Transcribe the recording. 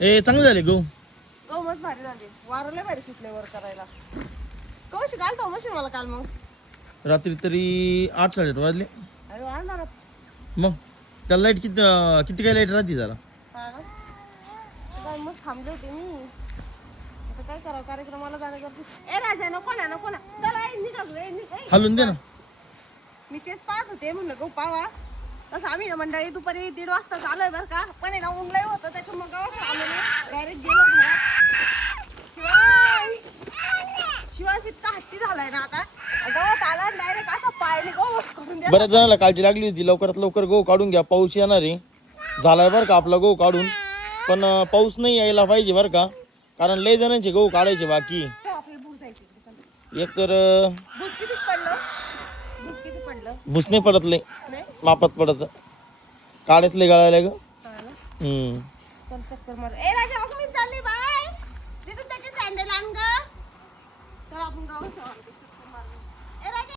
ए चांगले झाले गहू. गहू मस्त भारी झाले. वारले भारी सुटले वर करायला. कशी घालतो मशीन मला काल मग रात्री तरी 8-8:30 वाजले. अरे वाढणार मग त्याला लाईट किती काय लाईट राहते जरा. काय मग थांबले होते मी. आता काय करावं कार्यक्रमाला जाणं करते. ए राजा नको ना नको ना. चला निघालो. हलून दे ना. मी तेच पाहत होते म्हणलं गहू पावा. तसं आम्ही ना मंडळी दुपारी 1:30 वाजता आलोय बरं का. पण आहे ना उमलाही होतं त्याच्यामुळे गावात आलो नाही. डायरेक्ट गेलो घरात. शिवाय इतका हट्टी झालाय ना आता. गावात आला डायरेक्ट असं पायने गहू करून द्या. बऱ्याच जणांना काळजी लागली होती लवकरात लवकर गहू काढून घ्या, पाऊस येणार आहे. झालाय बरं का आपला गहू काढून. पण पाऊस नाही यायला पाहिजे बरं का, कारण लय जणांचे गहू काढायचे बाकी. आपल्याला भूक जायची. एक तर भूक किती पडलं. भूक किती पडलं. भुस नाही पडत लय, नाही मापात पडत. काढायच लय गाळायला ग. चल चक्कर मार. ए राजा मग मी चालली बाय. तिथून त्याचे सँडल आण ग. तर आपण गावात